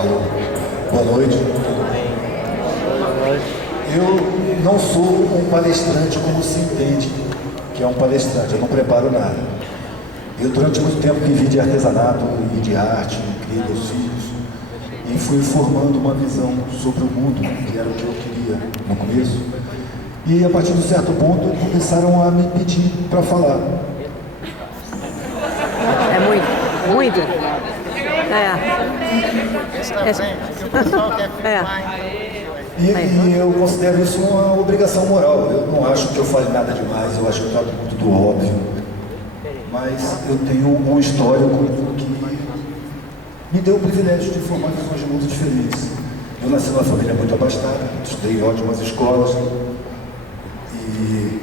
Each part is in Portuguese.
Alô, boa noite. Eu não sou um palestrante como se entende que é um palestrante, eu não preparo nada. Eu durante muito tempo vivi de artesanato e de arte, criei meus filhos e fui formando uma visão sobre o mundo, que era o que eu queria no começo. E a partir de um certo ponto começaram a me pedir para falar. É muito. E eu considero isso uma obrigação moral. Eu não acho que eu fale nada demais, eu acho que eu trato muito do óbvio. Mas eu tenho um histórico que me deu o privilégio de formar visões de mundo diferentes. Eu nasci numa família muito abastada, estudei em ótimas escolas e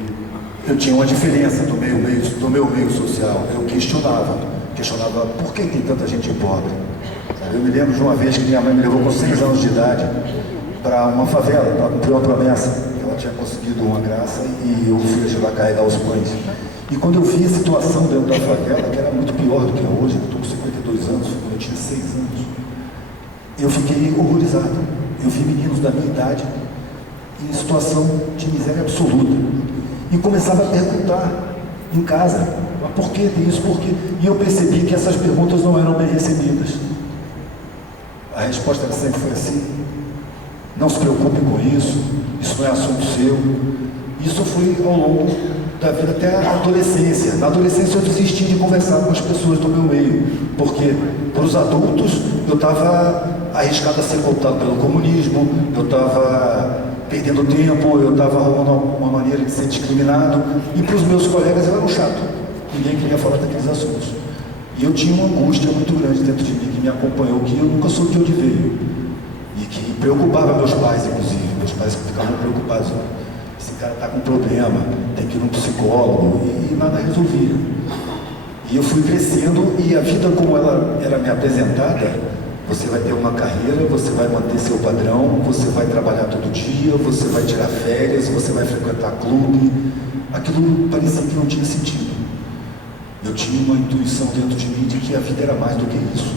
eu tinha uma diferença do meu meio social. Eu questionava por que tem tanta gente pobre. Eu me lembro de uma vez que minha mãe me levou com 6 anos de idade para uma favela, para cumprir uma promessa. Ela tinha conseguido uma graça e eu fui ajudar a carregar os pães. E quando eu vi a situação dentro da favela, que era muito pior do que é hoje, eu estou com 52 anos, quando eu tinha 6 anos, eu fiquei horrorizado. Eu vi meninos da minha idade em situação de miséria absoluta. E começava a perguntar em casa, mas por que isso, por quê? E eu percebi que essas perguntas não eram bem recebidas. A resposta sempre foi assim: não se preocupe com isso não é assunto seu. Isso foi ao longo da vida até a adolescência. Na adolescência eu desisti de conversar com as pessoas do meu meio, porque para os adultos eu estava arriscado a ser cooptado pelo comunismo, eu estava perdendo tempo, eu estava arrumando uma maneira de ser discriminado, e para os meus colegas eu era um chato, ninguém queria falar daqueles assuntos. E eu tinha uma angústia muito grande dentro de mim que me acompanhou, que eu nunca soube de onde veio, e que preocupava meus pais, inclusive. Meus pais ficavam preocupados: esse cara está com problema, tem que ir num psicólogo, e nada resolvia. E eu fui crescendo, e a vida como ela era me apresentada: você vai ter uma carreira, você vai manter seu padrão, você vai trabalhar todo dia, você vai tirar férias, você vai frequentar clube. Aquilo parecia que não tinha sentido. Eu tinha uma intuição dentro de mim de que a vida era mais do que isso.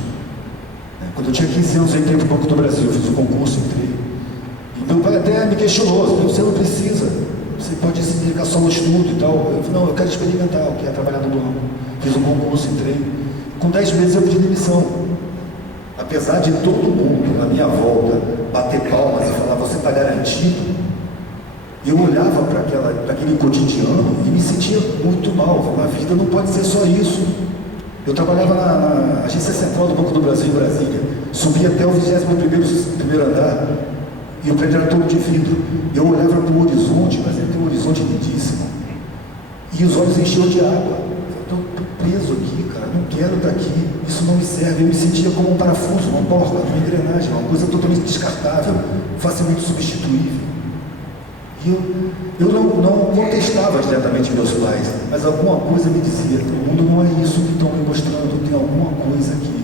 Quando eu tinha 15 anos, eu entrei para o Banco do Brasil, eu fiz o concurso, entrei. E meu pai até me questionou: você não precisa, você pode se dedicar só ao estudo e tal. Eu falei: não, eu quero experimentar o que é trabalhar no banco. Fiz o concurso, entrei. Com 10 meses eu pedi demissão. Apesar de todo mundo na minha volta bater palmas e falar: você está garantido, eu olhava para aquele cotidiano e me sentia muito mal. A vida não pode ser só isso. Eu trabalhava na agência central do Banco do Brasil em Brasília, subia até o 21º andar e o prédio era todo de vidro. Eu olhava para o horizonte, mas ele tem um horizonte lindíssimo, e os olhos enchiam de água. Eu estou preso aqui, cara, não quero estar aqui, isso não me serve. Eu me sentia como um parafuso, uma porca, uma engrenagem, uma coisa totalmente descartável, facilmente substituível. E eu não contestava diretamente meus pais, mas alguma coisa me dizia: o mundo não é isso que estão me mostrando, tem alguma coisa aqui.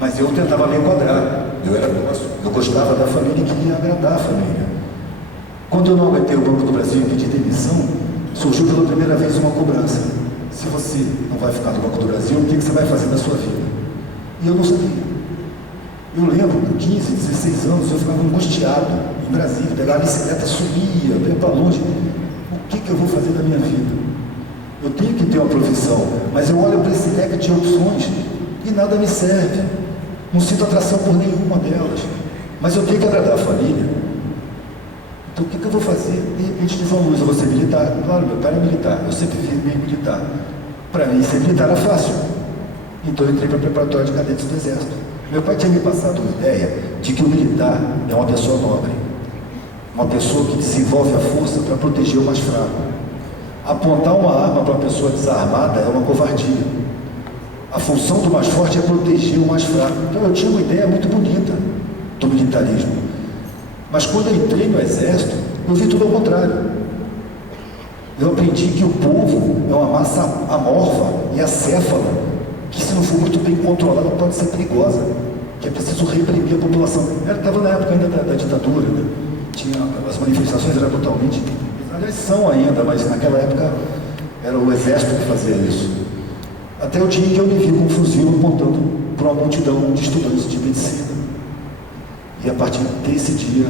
Mas eu tentava me enquadrar, eu gostava da família e queria agradar a família. Quando eu não aguentei o Banco do Brasil e pedi demissão, surgiu pela primeira vez uma cobrança: se você não vai ficar no Banco do Brasil, o que você vai fazer na sua vida? E eu não sabia. Eu lembro, com 15, 16 anos, eu ficava angustiado em Brasília, pegava a bicicleta, subia, ia para longe. O que eu vou fazer da minha vida? Eu tenho que ter uma profissão, mas eu olho para esse leque de opções e nada me serve. Não sinto atração por nenhuma delas. Mas eu tenho que agradar a família. Então o que eu vou fazer? De repente diz a luz: eu vou ser militar. Claro, meu pai era militar, eu sempre vi meio militar. Para mim, ser militar era fácil. Então eu entrei para a preparatória de cadetes do Exército. Meu pai tinha me passado uma ideia de que o militar é uma pessoa nobre, uma pessoa que desenvolve a força para proteger o mais fraco. Apontar uma arma para uma pessoa desarmada é uma covardia. A função do mais forte é proteger o mais fraco. Então eu tinha uma ideia muito bonita do militarismo. Mas quando eu entrei no Exército, eu vi tudo ao contrário. Eu aprendi que o povo é uma massa amorfa e acéfala, que se não for muito bem controlada pode ser perigosa, que é preciso reprimir a população. Estava na época ainda da ditadura, né? As manifestações eram totalmente, aliás são ainda, mas naquela época era o Exército que fazia isso. Até o dia que eu me vi com um fuzil apontando para uma multidão de estudantes de medicina. E a partir desse dia,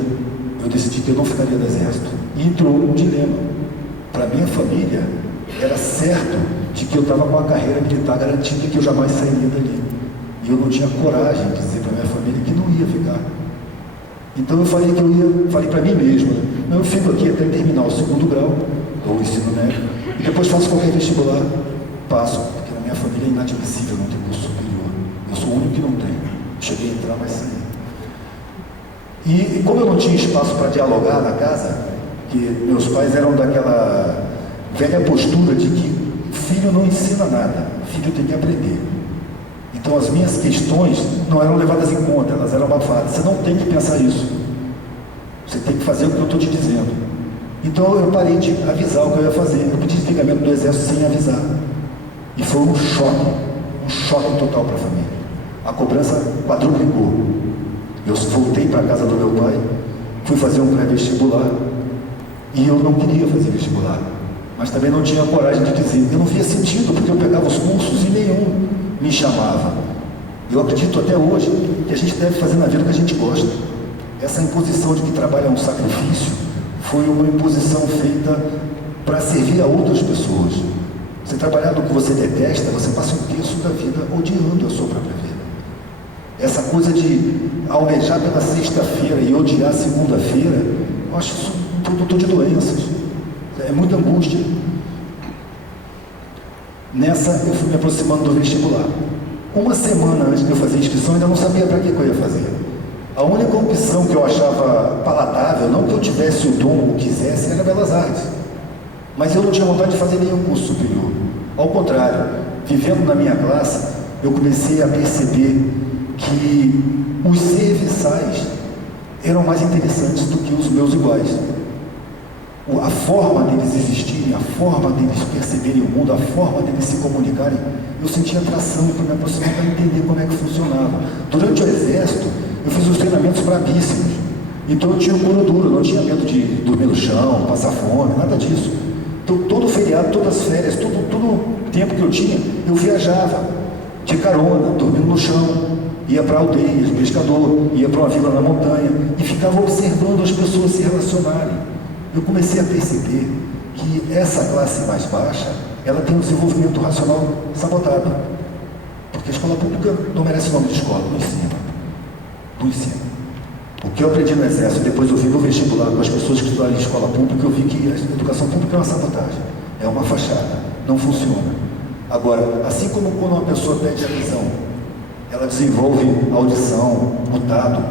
eu decidi que eu não ficaria no exército. E entrou um dilema. Para minha família, era certo de que eu estava com a carreira militar garantida e que eu jamais sairia dali. E eu não tinha coragem de dizer para minha família que não ia ficar. Então eu falei que eu ia, falei para mim mesmo, né? Não, eu fico aqui até terminar o 2º grau, ou o ensino médio, e depois faço qualquer vestibular, passo, porque na minha família é inadmissível não ter curso superior. Eu sou o único que não tem. Cheguei a entrar, mas saí. E como eu não tinha espaço para dialogar na casa, que meus pais eram daquela velha postura de que filho não ensina nada, filho tem que aprender. Então as minhas questões não eram levadas em conta, elas eram abafadas. Você não tem que pensar isso. Você tem que fazer o que eu estou te dizendo. Então eu parei de avisar o que eu ia fazer. Eu pedi desligamento do exército sem avisar. E foi um choque total para a família. A cobrança quadruplicou. Eu voltei para a casa do meu pai, fui fazer um pré-vestibular, e eu não queria fazer vestibular, mas também não tinha coragem de dizer. Eu não via sentido, porque eu pegava os cursos e nenhum me chamava. Eu acredito até hoje que a gente deve fazer na vida o que a gente gosta. Essa imposição de que trabalho é um sacrifício foi uma imposição feita para servir a outras pessoas. Você trabalhar no que você detesta, você passa um terço da vida odiando a sua própria vida. Essa coisa de almejar pela sexta-feira e odiar a segunda-feira, eu acho isso um produtor de doenças. É muita angústia. Nessa, eu fui me aproximando do vestibular. Uma semana antes de eu fazer a inscrição, eu ainda não sabia para que eu ia fazer. A única opção que eu achava palatável, não que eu tivesse o dom ou quisesse, era Belas Artes. Mas eu não tinha vontade de fazer nenhum curso superior. Ao contrário, vivendo na minha classe, eu comecei a perceber que os serviçais eram mais interessantes do que os meus iguais. A forma deles existirem, a forma deles perceberem o mundo, a forma deles se comunicarem, eu sentia atração para me aproximar, para entender como é que funcionava. Durante o exército, eu fiz uns treinamentos bravíssimos. Então eu tinha o couro duro, não tinha medo de dormir no chão, passar fome, nada disso. Então todo feriado, todas as férias, todo tempo que eu tinha, eu viajava de carona, dormindo no chão. Ia para aldeias, pescador, ia para uma vila na montanha e ficava observando as pessoas se relacionarem. Eu comecei a perceber que essa classe mais baixa, ela tem um desenvolvimento racional sabotado. Porque a escola pública não merece o nome de escola, não ensina. Não ensina. O que eu aprendi no exército, depois eu vi no vestibular com as pessoas que estudaram em escola pública, eu vi que a educação pública é uma sabotagem, é uma fachada, não funciona. Agora, assim como quando uma pessoa perde a visão, ela desenvolve a audição, o tato,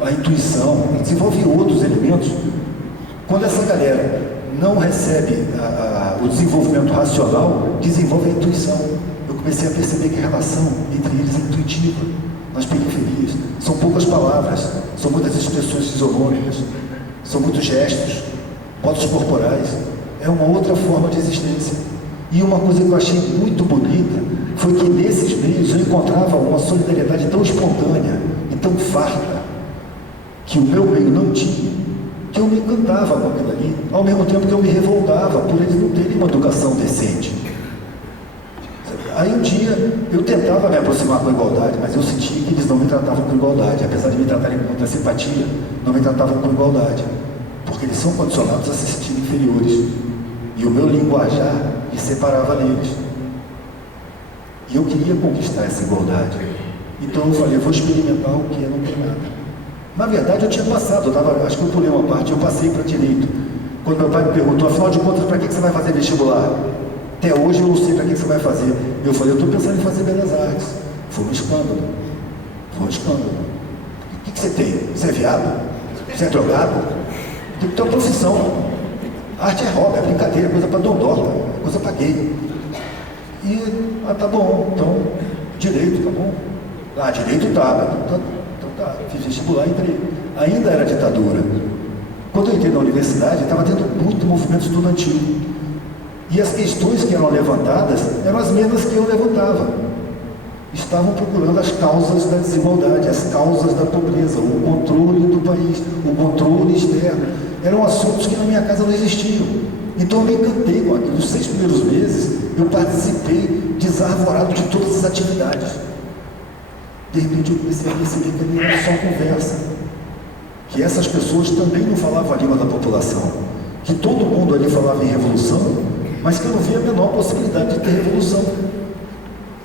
a intuição, ela desenvolve outros elementos. Quando essa galera não recebe o desenvolvimento racional, desenvolve a intuição. Eu comecei a perceber que a relação entre eles é intuitiva, nas periferias. São poucas palavras, são muitas expressões fisionômicas, são muitos gestos, modos corporais. É uma outra forma de existência. E uma coisa que eu achei muito bonita foi que nesses meios eu encontrava uma solidariedade tão espontânea e tão farta que o meu meio não tinha, que eu me encantava com aquilo ali, ao mesmo tempo que eu me revoltava por eles não terem uma educação decente. Aí um dia eu tentava me aproximar com a igualdade, mas eu sentia que eles não me tratavam com igualdade, apesar de me tratarem com muita simpatia, não me tratavam com igualdade, porque eles são condicionados a se sentir inferiores, e o meu linguajar me separava deles. E eu queria conquistar essa igualdade. Então eu falei, eu vou experimentar o que é não ter nada. Na verdade eu tinha passado, acho que eu pulei uma parte, eu passei para direito. Quando meu pai me perguntou, afinal de contas, para que você vai fazer vestibular? Até hoje eu não sei para que você vai fazer. Eu falei, eu estou pensando em fazer Belas Artes. Foi um escândalo. Foi um escândalo. O que você tem? Você é viado? Você é drogado? Tem que ter uma profissão. Arte é hobby, é brincadeira, é coisa para dondorla, é coisa para gay. E, tá bom, então, direito, tá bom? Direito tá, então tá, fiz vestibular e entrei. Ainda era ditadura. Quando eu entrei na universidade, estava tendo muito movimento estudantil. E as questões que eram levantadas eram as mesmas que eu levantava. Estavam procurando as causas da desigualdade, as causas da pobreza, o controle do país, o controle externo. Eram assuntos que na minha casa não existiam. Então eu me encantei com aquilo. Nos 6 primeiros meses, eu participei desarvorado de todas as atividades. De repente eu comecei a perceber que ali era só conversa. que essas pessoas também não falavam a língua da população, que todo mundo ali falava em revolução, mas que eu não via a menor possibilidade de ter revolução.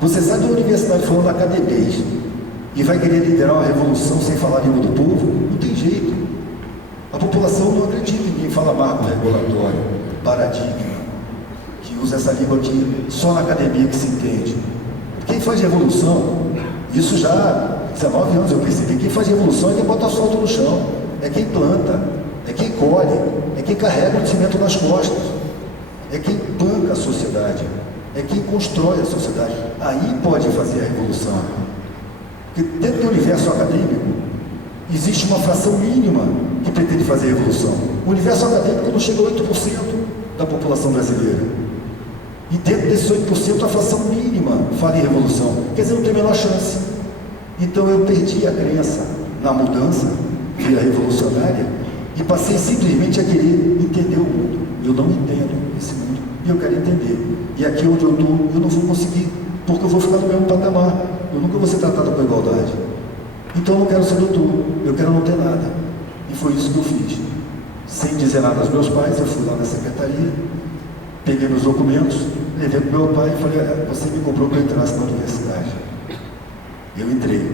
Você sai da universidade falando academia e vai querer liderar uma revolução sem falar a língua do povo? Não tem jeito. A população não acredita em quem fala marco regulatório, paradigma, que usa essa língua aqui só na academia que se entende. Quem faz revolução, isso já há 19 anos eu percebi, quem faz revolução é quem bota asfalto no chão, é quem planta, é quem colhe, é quem carrega o cimento nas costas, é quem banca a sociedade, é quem constrói a sociedade. Aí pode fazer a revolução. Porque dentro do universo acadêmico existe uma fração mínima que pretende fazer a revolução. O universo acadêmico não chega a 8% da população brasileira. E dentro desses 8%, a fração mínima fala em revolução. Quer dizer, não tem a menor chance. Então eu perdi a crença na mudança, via revolucionária, e passei simplesmente a querer entender o mundo. Eu não entendo esse mundo, e eu quero entender. E aqui onde eu estou, eu não vou conseguir, porque eu vou ficar no mesmo patamar. Eu nunca vou ser tratado com igualdade. Então eu não quero ser doutor, eu quero não ter nada. E foi isso que eu fiz. Sem dizer nada aos meus pais, eu fui lá na secretaria, peguei meus documentos, levei para o meu pai e falei, você me comprou que eu entrasse na universidade. Eu entrei.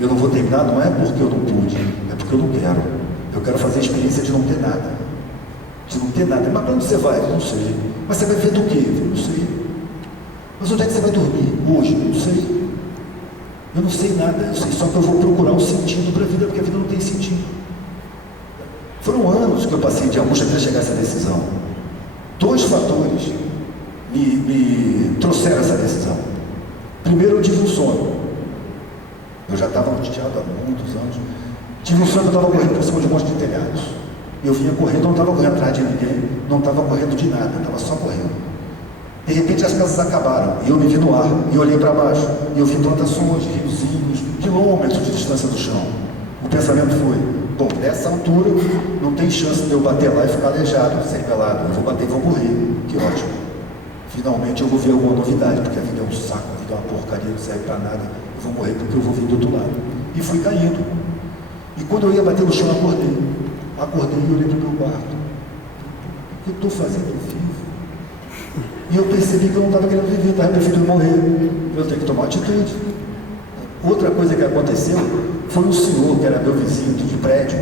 Eu não vou terminar, não é porque eu não pude, é porque eu não quero. Eu quero fazer a experiência de não ter nada. De não ter nada. Mas para onde você vai? Não sei. Mas você vai ver do quê? Eu não sei. Mas onde é que você vai dormir? Hoje? Eu não sei. Eu não sei nada. Eu sei só que eu vou procurar um sentido para a vida, porque a vida não tem sentido. Foram anos que eu passei de angústia até chegar a essa decisão. 2 fatores me trouxeram essa decisão. Primeiro, eu tive um sonho. Eu já estava angustiado há muitos anos. Tive um sonho que eu estava correndo por cima de um monte de telhados. Eu vinha correndo, não estava correndo atrás de ninguém, não estava correndo de nada, estava só correndo. De repente as casas acabaram, e eu me vi no ar, e olhei para baixo, e eu vi plantações, riozinhos, quilômetros de distância do chão. O pensamento foi, bom, dessa altura, não tem chance de eu bater lá e ficar aleijado, sequelado. Eu vou bater e vou morrer. Que ótimo. Finalmente eu vou ver alguma novidade, porque a vida é um saco, a vida é uma porcaria, não serve para nada. Eu vou morrer porque eu vou vir do outro lado. E fui caindo. E quando eu ia bater no chão, acordei. Acordei e olhei para o meu quarto. O que eu estou fazendo vivo? E eu percebi que eu não estava querendo viver, estava preferindo morrer. Eu tenho que tomar atitude. Outra coisa que aconteceu foi um senhor, que era meu vizinho de prédio,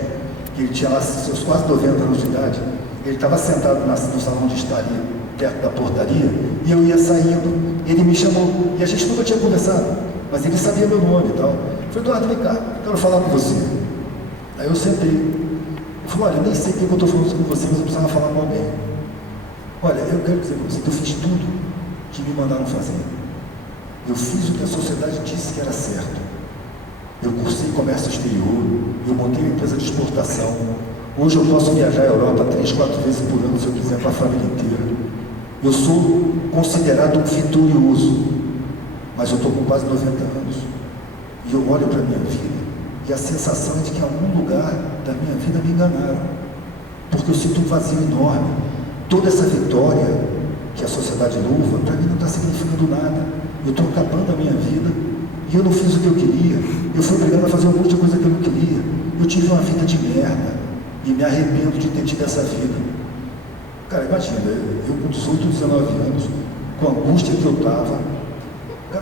que ele tinha lá seus quase 90 anos de idade. Ele estava sentado no salão de estar ali, perto da portaria, e eu ia saindo. Ele me chamou, e a gente nunca tinha conversado, mas ele sabia meu nome e tal. Eu falei, Eduardo, vem cá, quero falar com você. Aí eu sentei. Eu falei, olha, eu nem sei porque eu estou falando com você, mas eu precisava falar com alguém. Olha, eu quero dizer para você que eu fiz tudo que me mandaram fazer. Eu fiz o que a sociedade disse que era certo. Eu cursei comércio exterior, eu montei uma empresa de exportação. Hoje eu posso viajar à Europa 3, 4 vezes por ano, se eu quiser, para a família inteira. Eu sou considerado um vitorioso, mas eu estou com quase 90 anos. E eu olho para a minha vida, e a sensação é de que em algum lugar da minha vida me enganaram. Porque eu sinto um vazio enorme. Toda essa vitória que a sociedade louva, para mim não está significando nada. Eu estou acabando a minha vida, e eu não fiz o que eu queria. Eu fui obrigado a fazer um monte de coisa que eu não queria. Eu tive uma vida de merda, e me arrependo de ter tido essa vida. Cara, imagina, eu com 18, 19 anos, com a angústia que eu estava,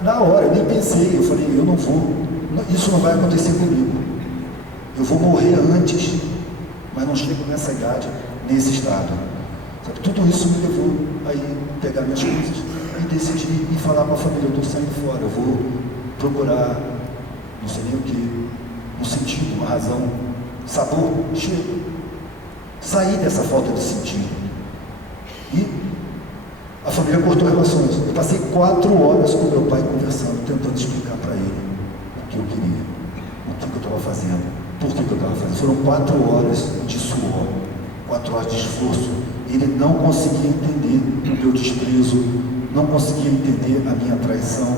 na hora, eu nem pensei, eu falei, eu não vou, isso não vai acontecer comigo. Eu vou morrer antes, mas não chego nessa idade, nesse estado. Sabe, tudo isso me levou a ir pegar minhas coisas e decidir ir falar com a família, eu estou saindo fora, eu vou procurar, não sei nem o que, um sentido, uma razão, sabor, chego. Sair dessa falta de sentido. E a família cortou relações. Eu passei 4 horas com meu pai conversando, tentando explicar para ele o que eu queria, o que eu estava fazendo, por que eu estava fazendo. Foram 4 horas de suor, 4 horas de esforço. Ele não conseguia entender o meu desprezo, não conseguia entender a minha traição,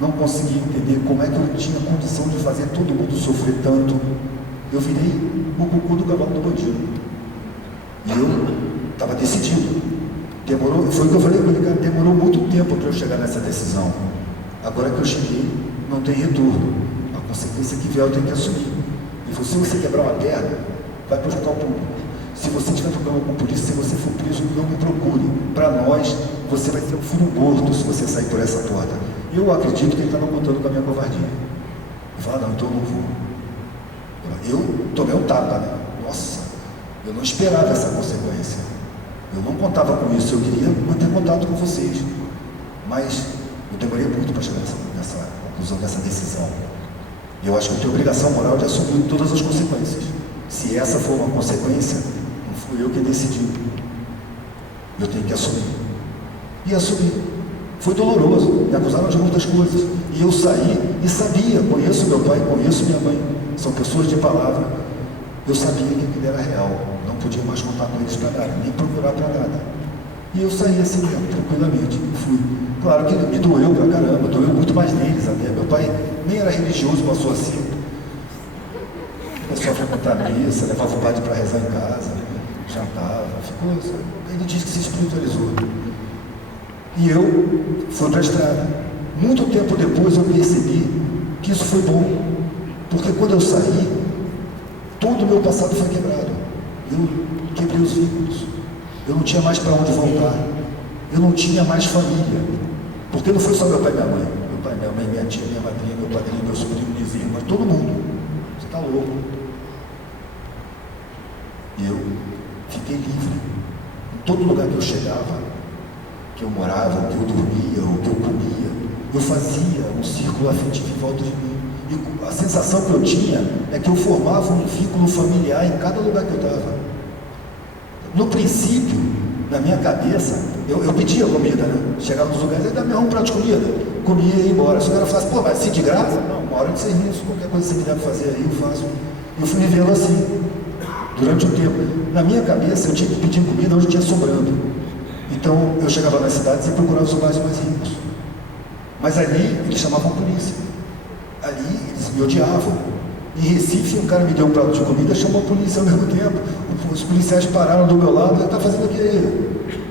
não conseguia entender como é que eu tinha condição de fazer todo mundo sofrer tanto. Eu virei o cocô do cavalo do bandido. E eu estava decidido. Demorou, foi o que eu falei com ele, cara, demorou muito tempo para eu chegar nessa decisão. Agora que eu cheguei, não tem retorno. A consequência que vier eu tenho que assumir. E se você quebrar uma perna, vai para o hospital público. Se você tiver problema com a polícia, se você for preso, não me procure. Para nós, você vai ter um furo morto se você sair por essa porta. Eu acredito que ele estava contando com a minha covardia. Ele fala, não, então eu não vou. Eu tomei um tapa, né? Nossa, eu não esperava essa consequência. Eu não contava com isso, eu queria manter contato com vocês. Mas eu demorei muito para chegar nessa conclusão, nessa decisão. E eu acho que eu tenho obrigação moral de assumir todas as consequências. Se essa for uma consequência, não fui eu que decidi. Eu tenho que assumir. E assumi. Foi doloroso, me acusaram de muitas coisas. E eu saí e sabia, conheço meu pai, conheço minha mãe. São pessoas de palavra. Eu sabia que aquilo era real. Não podia mais contar com eles para nada, nem procurar para nada. E eu saí assim mesmo, tranquilamente. E fui. Claro que me doeu pra caramba, doeu muito mais neles até. Meu pai nem era religioso, passou assim. Começou a frequentar a missa, levava o padre para rezar em casa, jantava, ficou. Ele disse que se espiritualizou. E eu fui para a estrada. Muito tempo depois eu percebi que isso foi bom, porque quando eu saí, todo o meu passado foi quebrado. Eu quebrei os vínculos. Eu não tinha mais para onde voltar. Eu não tinha mais família. Porque não foi só meu pai e minha mãe. Meu pai, minha mãe, minha tia, minha madrinha, meu padrinho, meu sobrinho, minhas irmãs, todo mundo. Você está louco. E eu fiquei livre. Em todo lugar que eu chegava, que eu morava, que eu dormia, ou que eu comia, eu fazia um círculo afetivo em volta de mim. E a sensação que eu tinha é que eu formava um vínculo familiar em cada lugar que eu estava. No princípio, na minha cabeça, eu pedia comida, né? Chegava nos lugares, ele me arruma um prato de comida, comia e ia embora. Se o cara falasse, pô, mas se de graça? Não, uma hora de serviço, qualquer coisa que você me deve fazer aí, eu faço. Eu fui vivendo assim, durante um tempo. Na minha cabeça, eu tinha que pedir comida onde tinha sobrando. Então, eu chegava nas cidades e procurava os lugares mais ricos. Mas ali, eles chamavam a polícia. Ali, eles me odiavam. Em Recife, um cara me deu um prato de comida, chamou a polícia ao mesmo tempo. Os policiais pararam do meu lado, ele está fazendo aqui aí.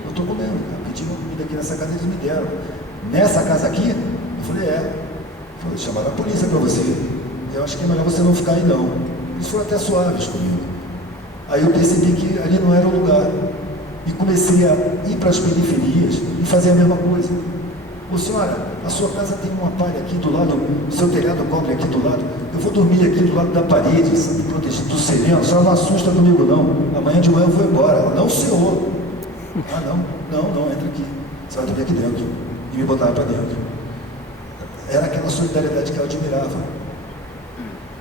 Eu estou comendo, eu pedi uma comida aqui nessa casa, eles me deram. Nessa casa aqui, eu falei, Falei, chamaram a polícia para você. Eu acho que é melhor você não ficar aí não. Eles foram até suaves comigo. Aí eu percebi que ali não era o lugar. E comecei a ir para as periferias e fazer a mesma coisa. Ô senhora, a sua casa tem uma palha aqui do lado, o seu telhado cobre aqui do lado, eu vou dormir aqui do lado da parede, protegido do sereno, a senhora não assusta comigo não, amanhã de manhã eu vou embora. Ela, não senhor. Ah não, entra aqui, você vai dormir aqui dentro. E me botava para dentro. Era aquela solidariedade que eu admirava.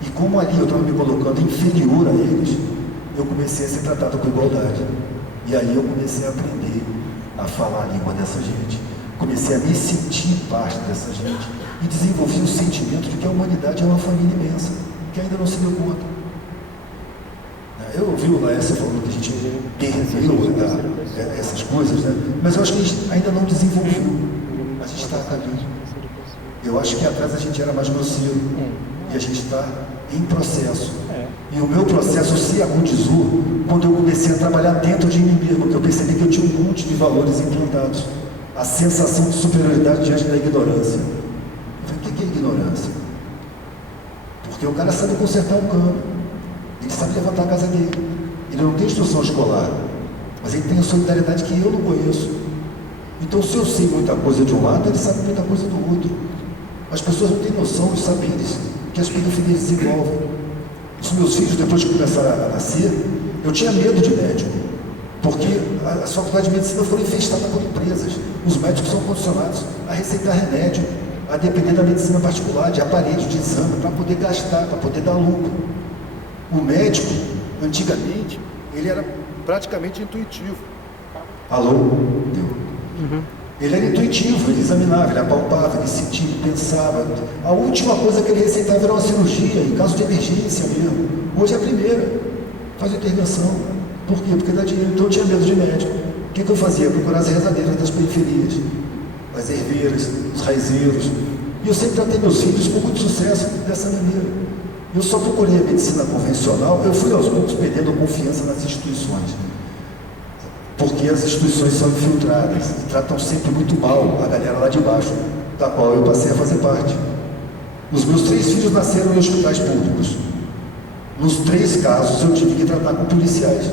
E como ali eu estava me colocando inferior a eles, eu comecei a ser tratado com igualdade. E aí eu comecei a aprender a falar a língua dessa gente. Comecei a me sentir parte dessa gente e desenvolvi o sentimento de que a humanidade é uma família imensa, que ainda não se deu conta. Eu ouvi o Laércio falando que a gente perdeu essas coisas, né? Mas eu acho que a gente ainda não desenvolveu. A gente está caminho. Eu acho que atrás a gente era mais grosseiro e a gente está em processo. E o meu processo se agudizou quando eu comecei a trabalhar dentro de mim mesmo, porque eu percebi que eu tinha um monte de valores implantados. A sensação de superioridade diante da ignorância. Eu falei, o que é ignorância? Porque o cara sabe consertar um cano, ele sabe levantar a casa dele, ele não tem instrução escolar, mas ele tem a solidariedade que eu não conheço. Então, se eu sei muita coisa de um lado, ele sabe muita coisa do outro. As pessoas não têm noção dos saberes que as pedofilias desenvolvem. Os meus filhos, depois que começaram a nascer, eu tinha medo de médico, porque as faculdades de medicina foram infestadas por empresas. Os médicos são condicionados a receitar remédio, a depender da medicina particular, de aparelhos de exame, para poder gastar, para poder dar lucro. O médico, antigamente, ele era praticamente intuitivo. Alô? Deu. Ele era intuitivo, ele examinava, ele apalpava, ele sentia, ele pensava. A última coisa que ele receitava era uma cirurgia, em caso de emergência mesmo. Hoje é a primeira, faz a intervenção. Por quê? Porque dá dinheiro. Então eu tinha medo de médico. O que eu fazia? Procurar as rezadeiras das periferias, as herveiras, os raizeiros. E eu sempre tratei meus filhos com muito sucesso dessa maneira. Eu só procurei a medicina convencional, eu fui aos poucos perdendo confiança nas instituições. Porque as instituições são infiltradas e tratam sempre muito mal a galera lá de baixo, da qual eu passei a fazer parte. Os meus 3 filhos nasceram em hospitais públicos. Nos 3 casos eu tive que tratar com policiais,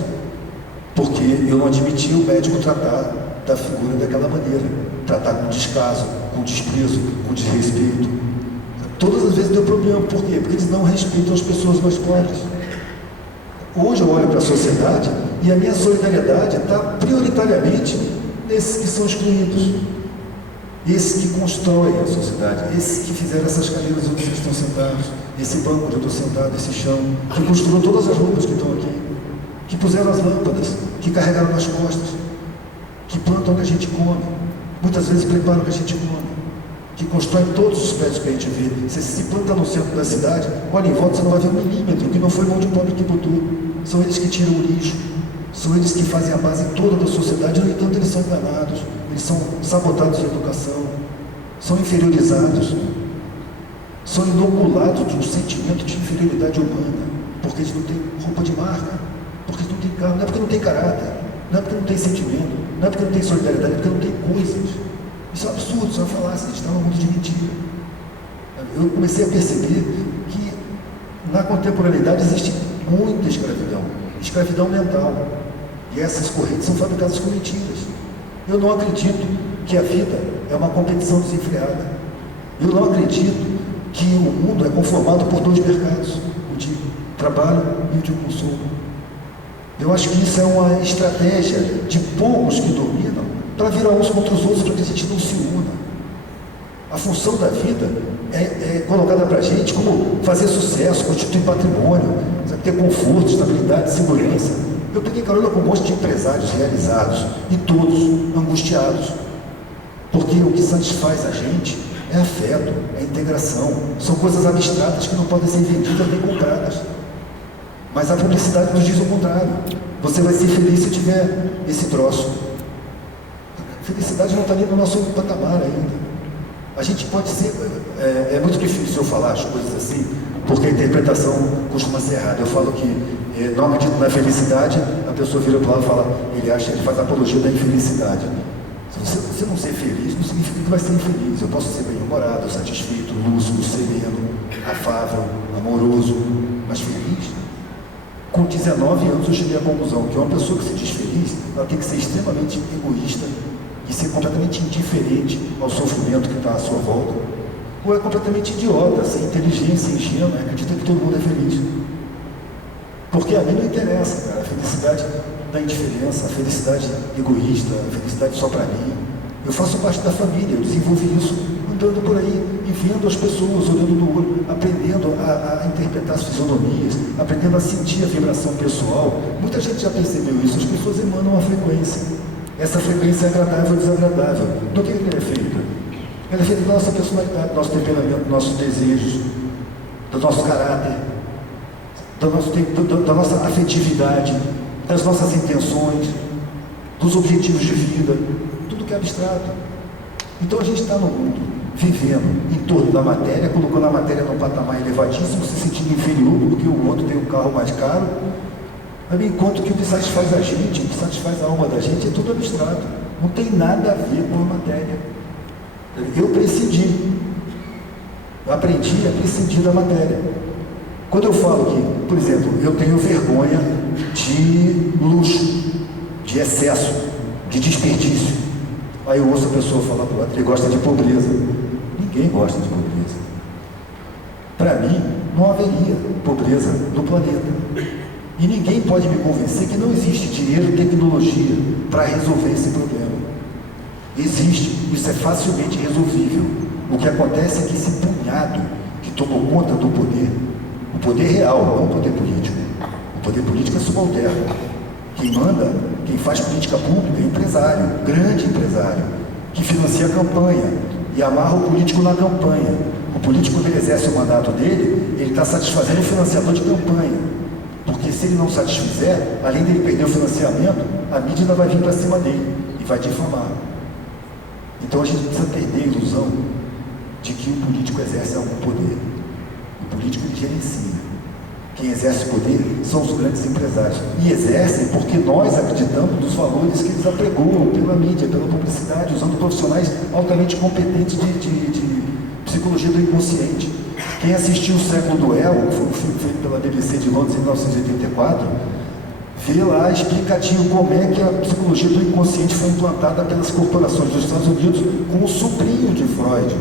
porque eu não admitia o médico tratar da figura daquela maneira, tratar com descaso, com desprezo, com desrespeito. Todas as vezes deu problema. Por quê? Porque eles não respeitam as pessoas mais pobres. Hoje eu olho para a sociedade e a minha solidariedade está prioritariamente nesses que são excluídos, esses que constroem a sociedade, esses que fizeram essas cadeiras onde vocês estão sentados, esse banco onde eu estou sentado, esse chão, que construíram todas as roupas que estão aqui, que puseram as lâmpadas, que carregaram nas costas, que plantam o que a gente come, muitas vezes preparam o que a gente come, que constroem todos os prédios que a gente vê. Você se planta no centro da cidade, olha em volta, você não vai ver 1 milímetro, que não foi mão de pobre que botou. São eles que tiram o lixo, são eles que fazem a base toda da sociedade. No entanto, eles são enganados, eles são sabotados em educação, são inferiorizados, são inoculados de um sentimento de inferioridade humana, porque eles não têm roupa de marca, porque eles não têm carro, não é porque não tem caráter, não é porque não tem sentimento, não é porque não tem solidariedade, é porque não tem coisas. Isso é um absurdo, isso é uma falácia, a gente está num mundo de mentira. Eu comecei a perceber que na contemporaneidade existe muita escravidão mental, e essas correntes são fabricadas com mentiras. Eu não acredito que a vida é uma competição desenfreada. Eu não acredito que o mundo é conformado por 2 mercados, o de trabalho e o de consumo. Eu acho que isso é uma estratégia de poucos que dominam para virar uns contra os outros, para que a gente não se una. A função da vida é colocada para a gente como fazer sucesso, constituir patrimônio, ter conforto, estabilidade, segurança. Eu peguei carona com um monte de empresários realizados e todos angustiados, porque o que satisfaz a gente é afeto, é integração, são coisas abstratas que não podem ser vendidas nem compradas. Mas a publicidade nos diz o contrário. Você vai ser feliz se tiver esse troço. Felicidade não está nem no nosso patamar ainda. A gente pode ser... É muito difícil eu falar as coisas assim, porque a interpretação costuma ser errada. Eu falo que, não acredito na felicidade, a pessoa vira para o lado e fala, ele faz apologia da infelicidade. Se você não ser feliz, não significa que vai ser infeliz. Eu posso ser bem-humorado, satisfeito, lúcido, sereno, afável, amoroso, mas feliz. Com 19 anos eu cheguei à conclusão que uma pessoa que se diz feliz, ela tem que ser extremamente egoísta e ser completamente indiferente ao sofrimento que está à sua volta, ou é completamente idiota, sem inteligência, ingênua, acredita que todo mundo é feliz. Porque a mim não interessa, cara, a felicidade da indiferença, a felicidade egoísta, a felicidade só para mim. Eu faço parte da família, eu desenvolvi isso andando por aí e vendo as pessoas, olhando no olho, aprendendo a interpretar as fisionomias, aprendendo a sentir a vibração pessoal. Muita gente já percebeu isso, as pessoas emanam uma frequência. Essa frequência é agradável ou desagradável. Do que ela é feita? Ela é feita da nossa personalidade, do nosso temperamento, dos nossos desejos, do nosso caráter, da nossa afetividade, das nossas intenções, dos objetivos de vida, tudo que é abstrato. Então a gente está no mundo, vivendo em torno da matéria, colocando a matéria num patamar elevadíssimo, se sentindo inferior porque o outro tem um carro mais caro, enquanto que o que satisfaz a gente, o que satisfaz a alma da gente é tudo abstrato, não tem nada a ver com a matéria. Eu aprendi a prescindir da matéria. Quando eu falo que, por exemplo, eu tenho vergonha de luxo, de excesso, de desperdício, aí eu ouço a pessoa falar para o outro, ele gosta de pobreza. Ninguém gosta de pobreza. Para mim, não haveria pobreza no planeta. E ninguém pode me convencer que não existe dinheiro e tecnologia para resolver esse problema. Existe, isso é facilmente resolvível. O que acontece é que esse punhado que tomou conta do poder, o poder real, não o poder político. O poder político é subalterno. Quem manda, quem faz política pública é empresário, grande empresário, que financia a campanha e amarra o político na campanha. O político, quando ele exerce o mandato dele, ele está satisfazendo o financiador de campanha. Porque se ele não satisfizer, além dele perder o financiamento, a mídia ainda vai vir para cima dele e vai difamar. Então a gente precisa perder a ilusão de que o político exerce algum poder. O político ele gerencia. Quem exerce poder são os grandes empresários. E exercem porque nós acreditamos nos valores que eles apregoam pela mídia, pela publicidade, usando profissionais altamente competentes de psicologia do inconsciente. Quem assistiu O Século do El, que foi um filme feito pela BBC de Londres em 1984, vê lá explicativo como é que a psicologia do inconsciente foi implantada pelas corporações dos Estados Unidos com o sobrinho de Freud,